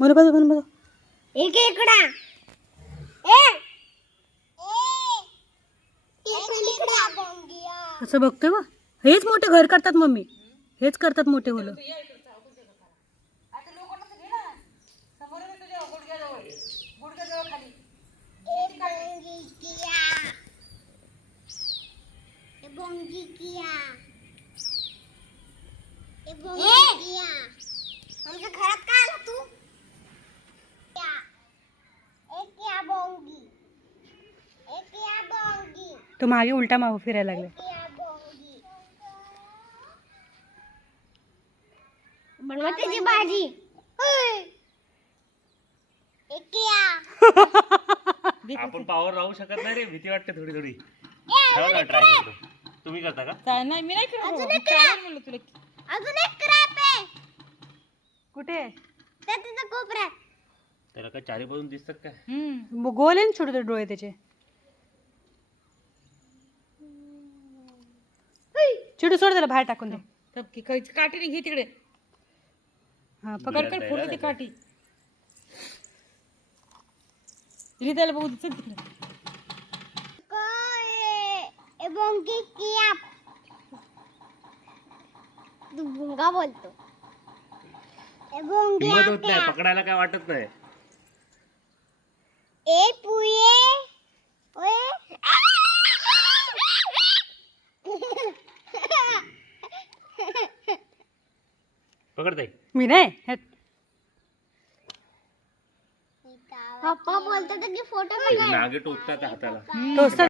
बरोबर एक इकडा ए असं बघतोय बा. हेच मोठे घर करतात मम्मी, हेच करतात मोठे मुलं. आमच्या घरात काय आला तू? तो मागे उलटा माव फिरायला लागला. बनवायची भाजी. आपण पावर राहू शकत नाही रे, भीती वाटते थोडी थोडी. ट्राय करतो. तुम्ही करता का? नाही मी नाही अजून एक क्रॅप आहे. कुठे? त्या तिथं कोपऱ्यात. त्याला काय चारी बाजून दिसतात काय? गोल आहे ना छोटे छोटे डोळे त्याचे. चिडू सोड त्याला बाहेर टाकून दे. काठी घे तिकडे. हा पकड कर फोडते ती काठी. त्याला बघू दे तिकडे. तू भुंगा बोलतो. हिंमत होत नाही, पकडायला काय वाटत नाही. ए पुये ओए पकडताय मी नाही. पप्पा बोलतात की फोटो नागे टोचतात हाताला. टोचतात.